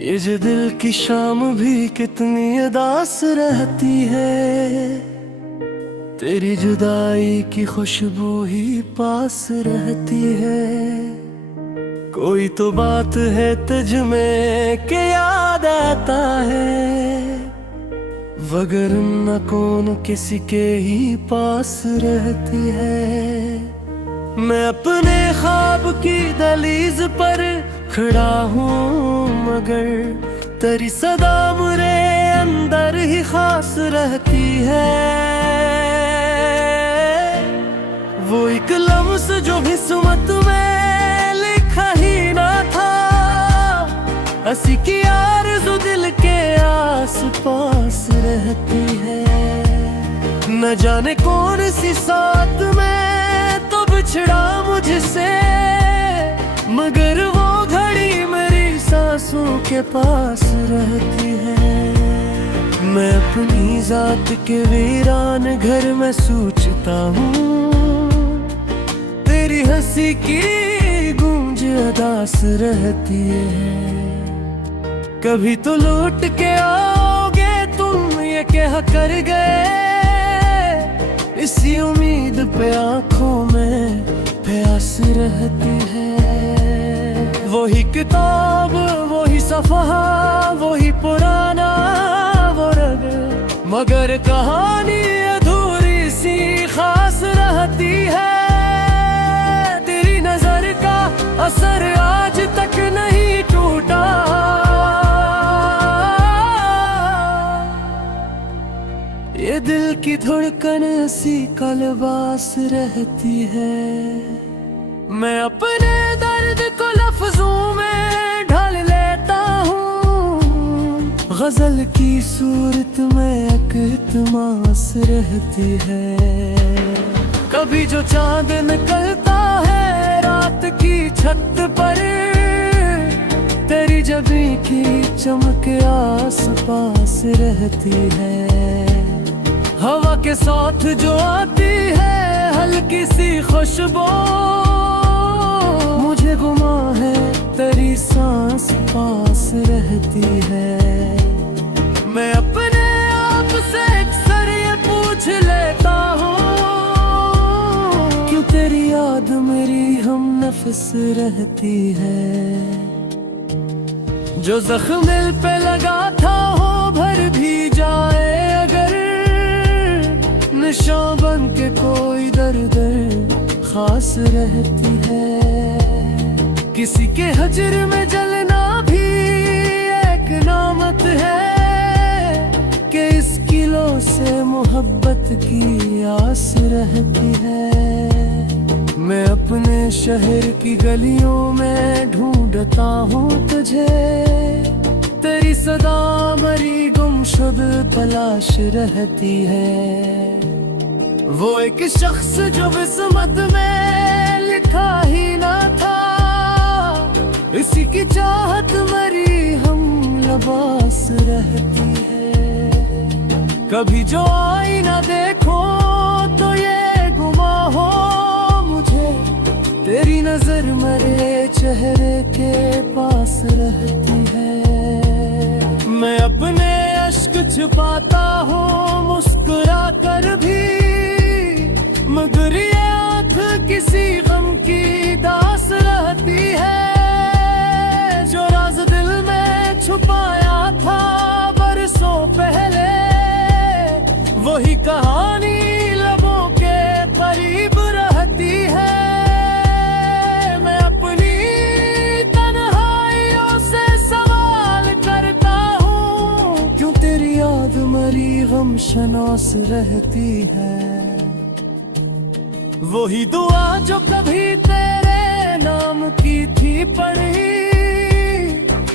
ये जो दिल की शाम भी कितनी उदास रहती है, तेरी जुदाई की खुशबू ही पास रहती है। कोई तो बात है तुझ में के याद आता है, वगरना कौन किसी के ही पास रहती है। मैं अपने ख्वाब की दहलीज पर खड़ा हूँ, मगर तेरी सदा मेरे अंदर ही खास रहती है। वो एक लम्स जो किस्मत में लिखा ही ना था, हंसी की आरज़ू दिल के आस पास रहती है। न जाने कौन सी साथ में तो बिछड़ा मुझसे, मगर वो घड़ी मेरी सांसों के पास रहती है। मैं अपनी जात के वीरान घर में सोचता हूँ, तेरी हंसी की गूंज अदास रहती है। कभी तो लौट के आओगे तुम ये कह कर गए, इसी उम्मीद पे आंखों में प्यास रहती है। वही किताब, वही सफ़हा, वही पुराना वो रग, मगर कहानी अधूरी सी खास रहती है। तेरी नजर का असर आज तक नहीं टूटा, ये दिल की धड़कन ऐसी कलबास रहती है। मैं अपने दर्द को लफ्जों में ढाल लेता हूँ, गजल की सूरत में एक इल्तिमास रहती है। कभी जो चांद निकलता है रात की छत पर, तेरी जबी की चमक आस पास रहती है। हवा के साथ जो आती है हल्की सी खुशबू, मुझे गुमा है तेरी सांस पास रहती है। मैं अपने आप से अक्सर ये पूछ लेता हूँ, क्यों तेरी याद मेरी हम नफ्स रहती है। जो जख्म दिल पे लगा था हो भर भी जाए अगर, निशान बन के कोई दर्द खास रहती है। किसी के हजर में जलना भी एक नामत है, कि इस किलो से मोहब्बत की आस रहती है। मैं अपने शहर की गलियों में ढूंढता हूँ तुझे, तेरी सदा मरी गुमशुद तलाश रहती है। वो एक शख्स जो किस्मत में लिखा ही ना था, इसी की चाहत मरी हम लबास रहती है। कभी जो आईना देखो तो ये गुमा हो मुझे, तेरी नजर मेरे चेहरे के पास रहती है। मैं अपने अश्क छुपाता हूँ मुस्कुरा कर भी, मगर ये आँख किसी गम की दास रहती है। जो राज दिल में छुपाया था बरसों पहले, वही कहानी लबों के करीब रहती है। मैं अपनी तन्हाइयों से सवाल करता हूँ, क्यों तेरी याद मरी गम शनास रहती है। वही दुआ जो कभी तेरे नाम की थी पढ़ी,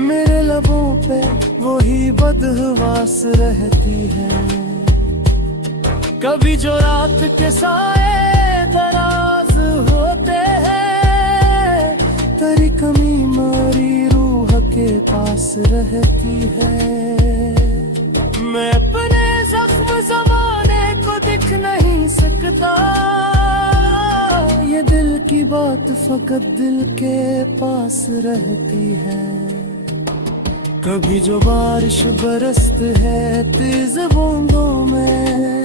मेरे लबों पे वही बदहवास रहती है। कभी जो रात के साए दराज होते हैं, तेरी कमी मेरी रूह के पास रहती है। मैं अपने जख्म ज़माने को दिख नहीं सकता, ये दिल की बात फकत दिल के पास रहती है। कभी जो बारिश बरसती है तेज बूंदों में,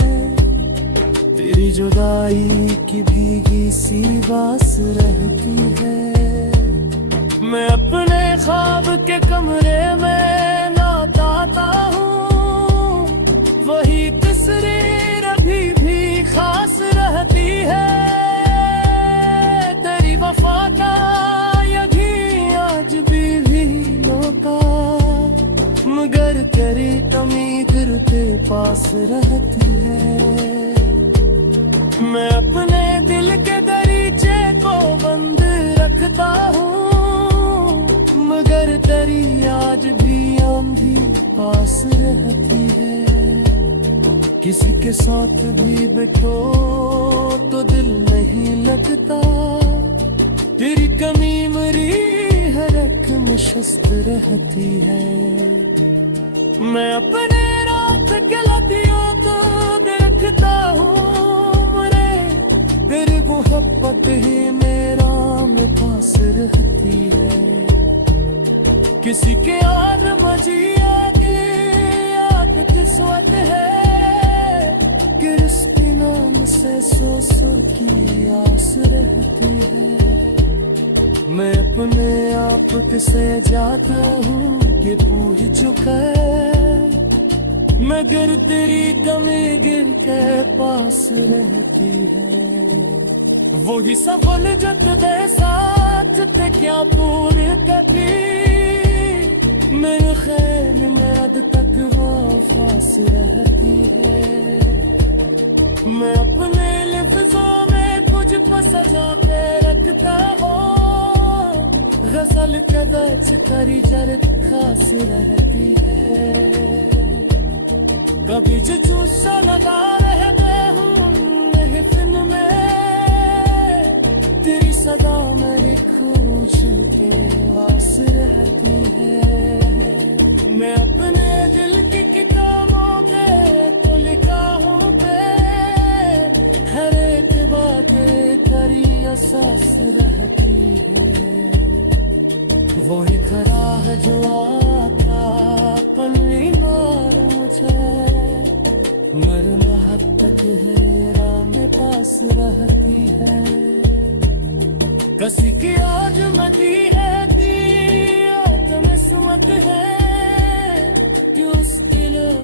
तेरी जुदाई की भीगी सी बास रहती है। मैं अपने ख्वाब के कमरे में लौटाता हूँ, वही तस्वीर अभी भी खास रहती है। तेरी वफा का यही आज भी लौटा, मगर तेरी कमी दिल के पास रहती है। मैं अपने दिल के दरीचे को बंद रखता हूँ, मगर तेरी आज भी आंधी पास रहती है। किसी के साथ भी बैठो तो दिल नहीं लगता, तेरी कमी मरी हर एक नशस्त रहती है। मैं अपने रात के लदियों को देखता हूँ, तेरी मोहब्बत ही मेरा में पास रहती है। किसी के याद मजिया की याद किस्मत है, कि रिश्ते नाम से सौ की आस रहती है। मैं अपने आप से जाता हूँ कि पूछ चुका है, मगर तेरी कमी गिर के पास रहती है। वही सफल जत दे साथ ते क्या पूरी कभी, मेरे ख्याल में हद तक वो फास रहती है। मैं अपने लिफ्ज़ों में कुछ सजा के रखता हूँ, गज़ल कदच करी जर खास रहती है। कभी चूसा लगा रहते हूँ महफिल में, तेरी सदा मेरी खोज के आस रहती है। मैं अपने दिल की किताबों पे तो लिखा हूँ पे, हर एक बात तेरी एहसास रहती है। वही खरा है जो आता पलनी मार मुझे, मर मोहब्बत हेरा में पास रहती है। कसी की आज मदी है तुम्हें सुमत है, जो उसके लिए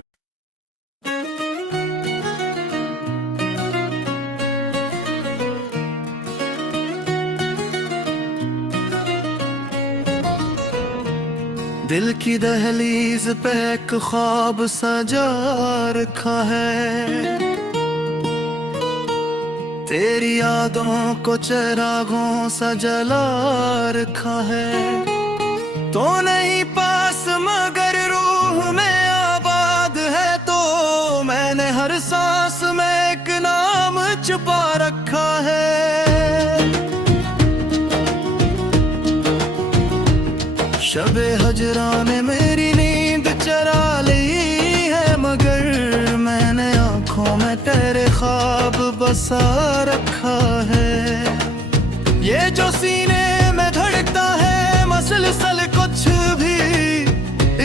दिल की दहलीज पे एक ख्वाब सजा रखा है। तेरी यादों को चिरागों सा जला रखा है। तो नहीं पास मगर रूह में आबाद है, तो मैंने हर सांस में एक नाम छुपा रखा है। शबे हजरा ने मेरी नींद चरा ली है, मगर मैंने आंखों में तेरे ख्वाब बसा रखा है। ये जो सीने में धड़कता है मसलसल कुछ भी,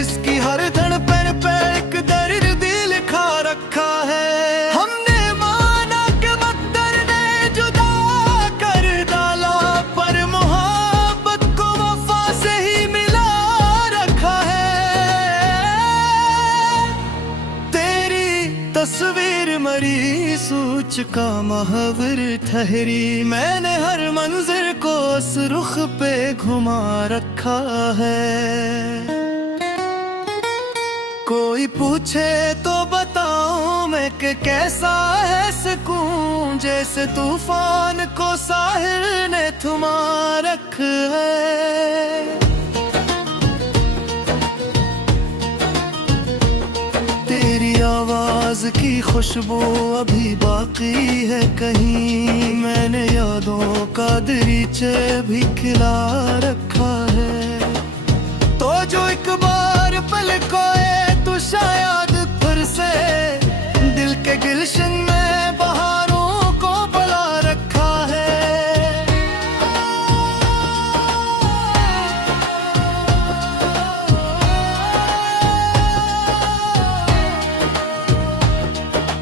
इसकी हर धड़कन पे एक दर्द दिल लिखा रखा है। हमने माना कि मकदर ने जुदा कर डाला, पर मोहब्बत को वफा से ही मिला रखा है। तेरी तस्वीर मरी सूच का महावर ठहरी, मैंने हर मंजिल को उस रुख पे घुमा रखा है। कोई पूछे तो बताऊं मैं कि कैसा है सुकून, जैसे तूफान को साहिल ने थमा रखा है। तेरी आवाज की खुशबू अभी बाकी है कहीं, मैंने यादों का दरीचे भी खिला रखा है। तो जो एक बार पलकोए तो शायद फिर से दिल के गुलशन में बहारों को बुला रखा है।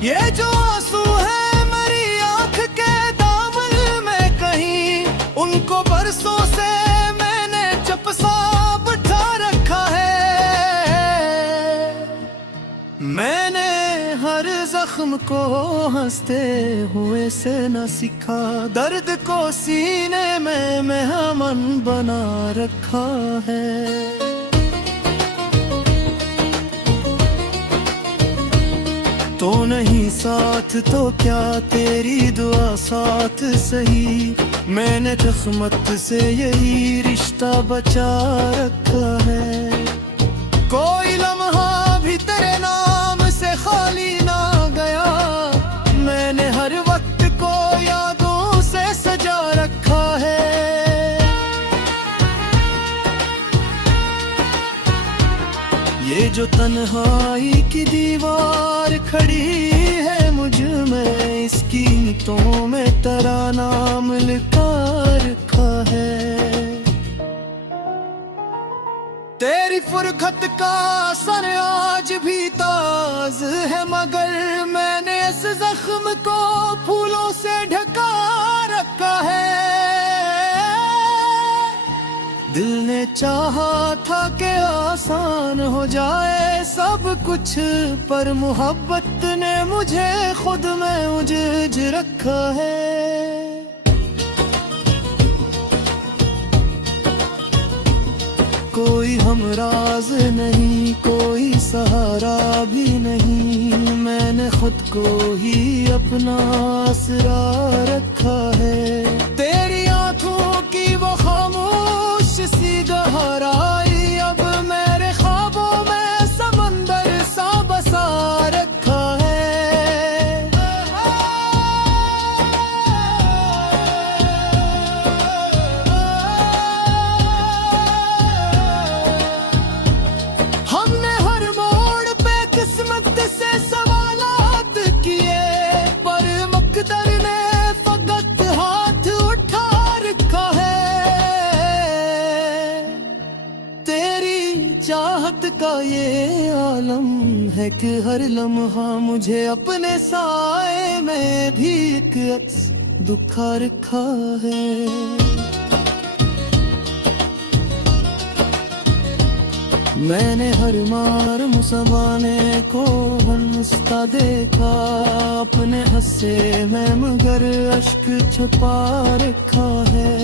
ये जो आंसू है मेरी आंख के दामन में कहीं, उनको बरसों से मैंने चपसा बिठा रखा है। मैंने हर जख्म को हंसते हुए से न सीखा, दर्द को सीने में मेहमान बना रखा है। तो नहीं साथ तो क्या तेरी दुआ साथ सही, मैंने किस्मत से यही रिश्ता बचा रखा है। कोई लम्हा भी तेरे नाम से खाली ना गया, मैंने हर वक्त को यादों से सजा रखा है। ये जो तन्हाई की दीवार खड़ी है मुझ में, इसकी ईंटों में तेरा नाम लिखा रखा है। तेरी फुरखत का असर आज भी ताज है, मगर मैंने इस जख्म को फूलों से ढका रखा है। दिल ने चाहा था कि आसान हो जाए सब कुछ, पर मोहब्बत ने मुझे खुद में उलझ रखा है। कोई हमराज नहीं, कोई सहारा भी नहीं, मैंने खुद को ही अपना आसरा रखा है। तेरी आंखों की वो खामोश सी गहराई अब मेरे ख्वाबों में समंदर सा बसा रखा है। हमने हर मोड़ पे किस्मत से सवालात किए, पर मुकद्दर ने फकत हाथ उठा रखा है। चाहत का ये आलम है कि हर लम्हा मुझे अपने साए में भी एक अक्स दुखा रखा है। मैंने हर मार मुसवाने को हंसता देखा, अपने हंसे में मगर अश्क छुपा रखा है।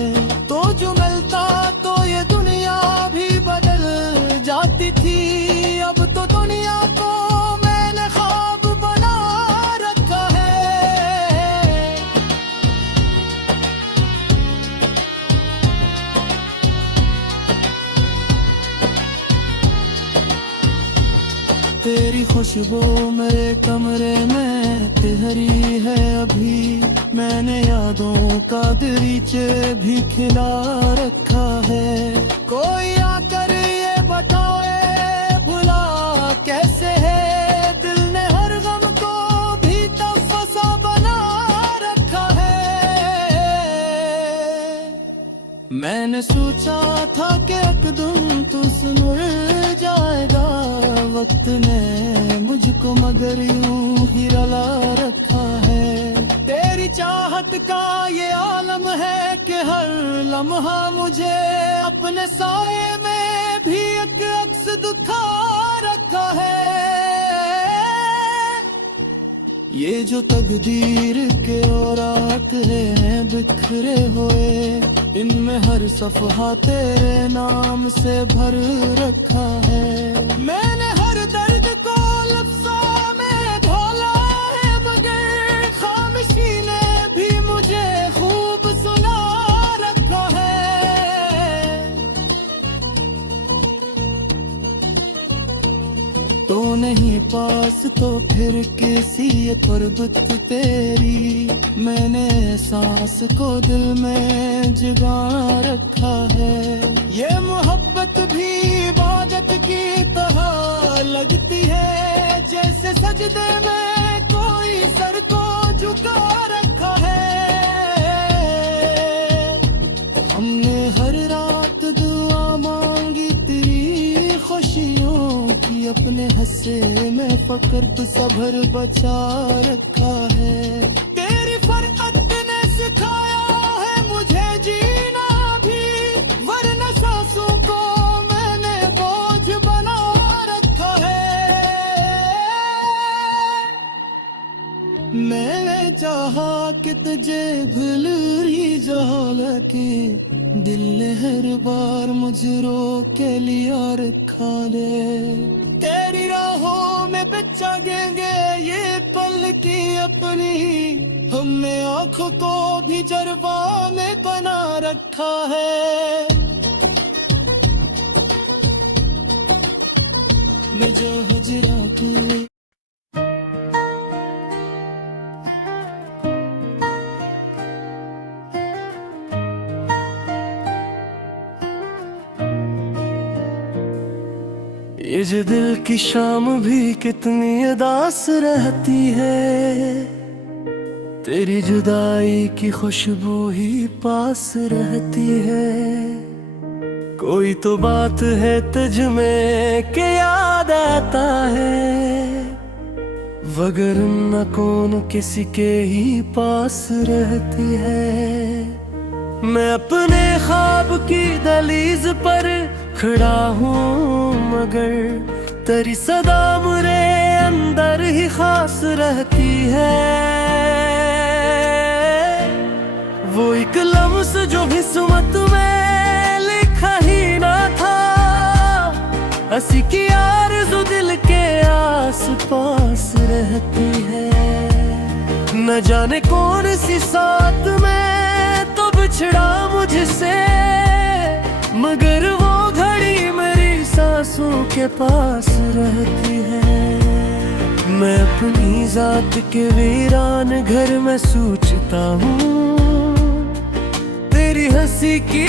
तो जो मिलता तो ये दुनिया भी बदल जाती थी, अब तो दुनिया को मैंने ख्वाब बना रखा है। तेरी खुशबू मेरे कमरे में तिहरी है अभी, मैंने यादों का दरीचे भी खिला रखा है। कोई आकर ये बताए भुला कैसे है, दिल ने हर गम को भी तफसा बना रखा है। मैंने सोचा था कि एकदम तो मुड़ जाएगा, वक्त ने मुझको मगर यूं ही रला रखा है। तेरी चाहत का ये आलम है कि हर लम्हा मुझे अपने साए में भी एक अक्स दिखा रखा है। ये जो तकदीर के औरात हैं बिखरे हुए, इनमें हर सफ़हा तेरे नाम से भर रखा है। मैंने हर दर्द को लफ्ज़ों में ढाला है, मगर खामोशी ने भी मुझे खूब सुना रखा है। तो नहीं पास तो फिर कैसी ये तुरबत तेरी, मैंने सांस को दिल में जगा रखा है। ये मोहब्बत भी इबादत की तरह लगती है, जैसे सजदे में कोई सर को झुका रखा है। हमने हर रात दुआ मांगी तेरी खुशियों की, अपने हंस से मैं फकर पे सब्र बचा रखा है। तेरी फरकत ने सिखाया है मुझे जीना भी, वरना सांसों को मैंने बोझ बना रखा है। मैंने चाहा कि तुझे भूल ही जाऊं, लेकिन दिल ने हर बार मुझे रोक के लिया रखा ले। तेरी राहों में बिछाएंगे ये पल की अपनी, हमने आंखों को भी जरबा में बना रखा है। मैं जो हजरा के ये जो दिल की शाम भी कितनी उदास रहती है, तेरी जुदाई की खुशबू ही पास रहती है। कोई तो बात है तुझ में के याद आता है, वगर न कौन किसी के ही पास रहती है। मैं अपने ख्वाब की दहलीज पर खड़ा हूँ, मगर तेरी सदा मेरे अंदर ही खास रहती है। वो एक लम्स जो भी सुमत में लिखा ही ना था, हंसी की आरज़ू दिल के आस पास रहती है। न जाने कौन सी साथ में तो बिछड़ा मुझसे, मगर वो घड़ी मेरी सांसों के पास रहती है। मैं अपनी जात के वीरान घर में सोचता हूँ, तेरी हंसी की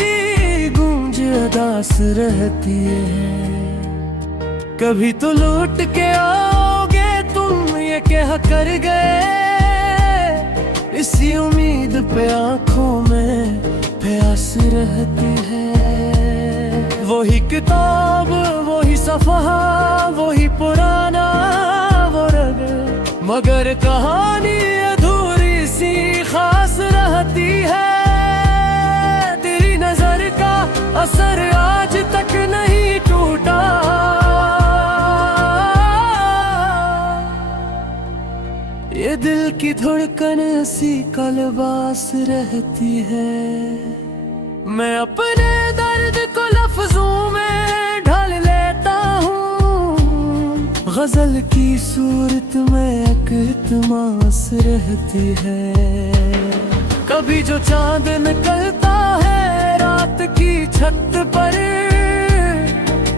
गूंज अदास रहती है। कभी तो लौट के आओगे तुम ये कह कर गए, इसी उम्मीद पे आंखों में प्यास रहती है। वही किताब वही सफ़हा वही पुराना वो रग, मगर कहानी अधूरी सी खास रहती है। तेरी नजर का असर आज तक नहीं टूटा, ये दिल की धड़कन सी कलबास रहती है। मैं अपने दर्द को लफ्जों में ढाल लेता हूँ, गजल की सूरत में इल्तिमास रहती है। कभी जो चांद निकलता है रात की छत पर,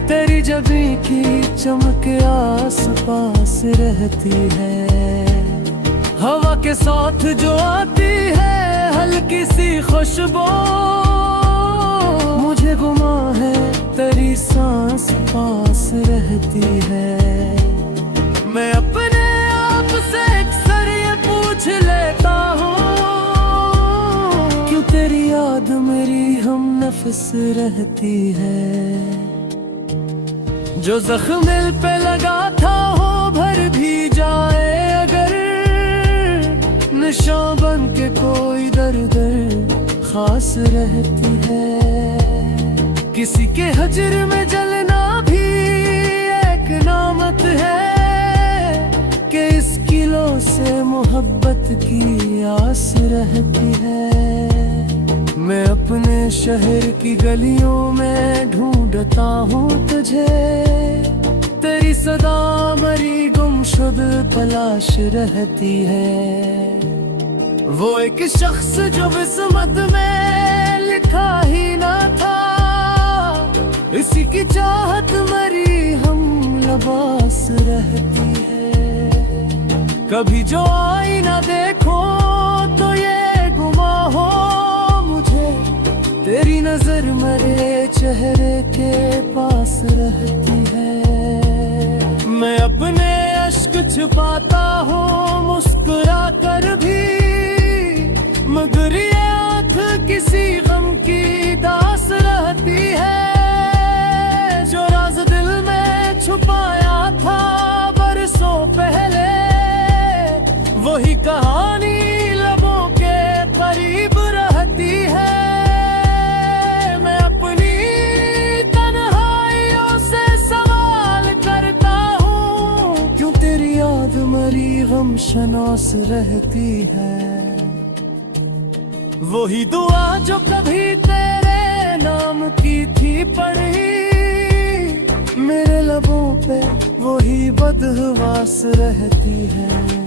तेरी जबी की चमक आस पास रहती है। हवा के साथ जो आती है हल्की सी खुशबू, मुझे गुमा है तेरी सांस पास रहती है। मैं अपने आप से अक्सर ये पूछ लेता हूँ, क्यों तेरी याद मेरी हम नफ्स रहती है। जो जख्म दिल पे लगा था हो भर भी जाए अगर, निशान बन के कोई दर्द खास रहती है। किसी के हजर में जलना भी एक नामत है, कि इस किलो से मोहब्बत की आस रहती है। मैं अपने शहर की गलियों में ढूंढता हूँ तुझे, तेरी सदा मरी गुमशुद तलाश रहती है। वो एक शख्स जो किस्मत में लिखा ही ना था, इसी की चाहत मरी हम लबास रहती है। कभी जो आईना देखो तो ये गुमा हो मुझे, तेरी नजर मेरे चेहरे के पास रहती है। मैं अपने अश्क छुपाता हूँ मुस्कुरा कर भी, मगर ये आँख किसी गम की दास रहती है। जो राज दिल में छुपाया था वही कहानी लबों के करीब रहती है। मैं अपनी तन्हाइयों से सवाल करता हूँ, क्यों तेरी याद मरी गम शनास रहती है। वही दुआ जो कभी तेरे नाम की थी पढ़ी, मेरे लबों पे वही बदहवास रहती है।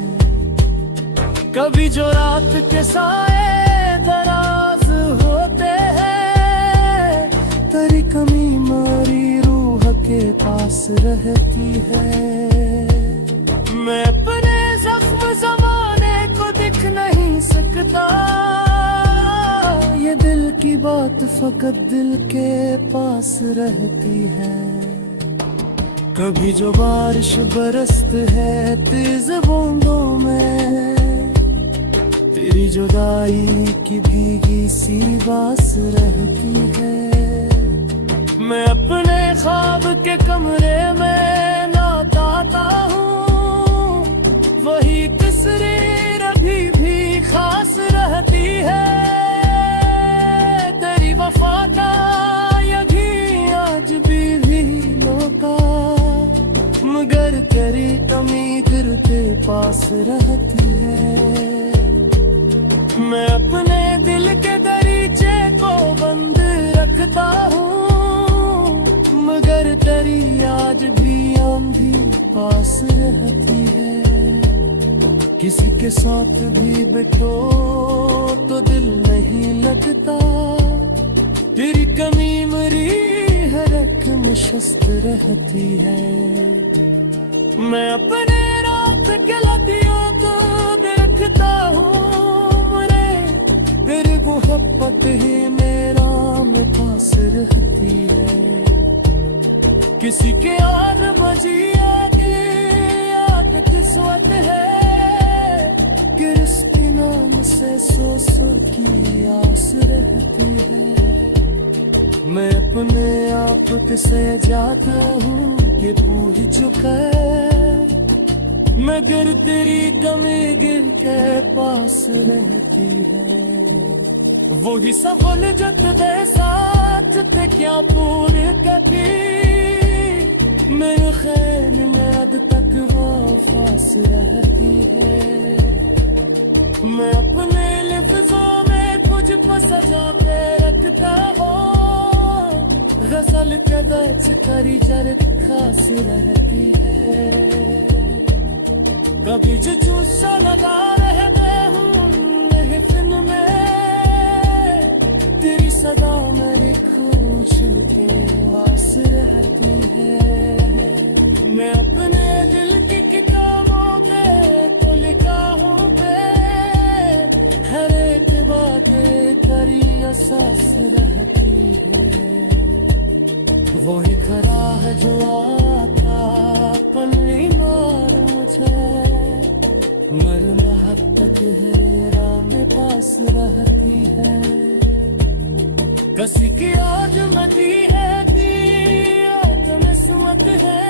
कभी जो रात के साए दराज होते हैं, तेरी कमी मारी रूह के पास रहती है। मैं अपने जख्म ज़माने को दिख नहीं सकता, ये दिल की बात फकत दिल के पास रहती है। कभी जो बारिश बरसती है तेज बूंदों में, तेरी जुदाई की भीगी सी बास रहती है। मैं अपने ख्वाब के कमरे में नाता हूँ, वही तस्वीर अभी भी खास रहती है। तेरी वफा का यही आज भी लोका, मगर तेरी कमी दिल के पास रहती है। मैं अपने दिल के दरीचे को बंद रखता हूँ, मगर तेरी आज भी आंधी पास रहती है। किसी के साथ भी बैठो तो दिल नहीं लगता, तेरी कमी मरी हर एक मुशस्त रहती है। मैं अपने रात के लतियों को देखता हूँ, तेरी मोहब्बत ही मेरा में पास रहती है। किसी के याद मजिया की याद किस्मत है, कि रिश्ते नाम से सो की आस रहती है। मैं अपने आप से जाता हूँ कि पूरी चुका है, मगर तेरी कमी गिर के पास रहती है। वही सफल जत दे साथ ते क्या पूरी कती, मेरे ख्याल में हद तक वो फास रहती है। मैं अपने लफ्ज़ों में कुछ सजा के रखता हूँ, गज़ल के दर्ज करी जरत खास रहती है। कभी जुस्सा लगा रहते हूँ महफिल में, तेरी सदा मेरे खोज के पास रहती है। मैं अपने दिल की किताबों पे तो लिखा हूँ पे, हर एक बात तेरी एहसास रहती है। वही खरा है जो आता पलड़ी मार मुझे, मरना हद तक है राम पास रहती है। कसी की आज मती है दी आत्म सुमत है,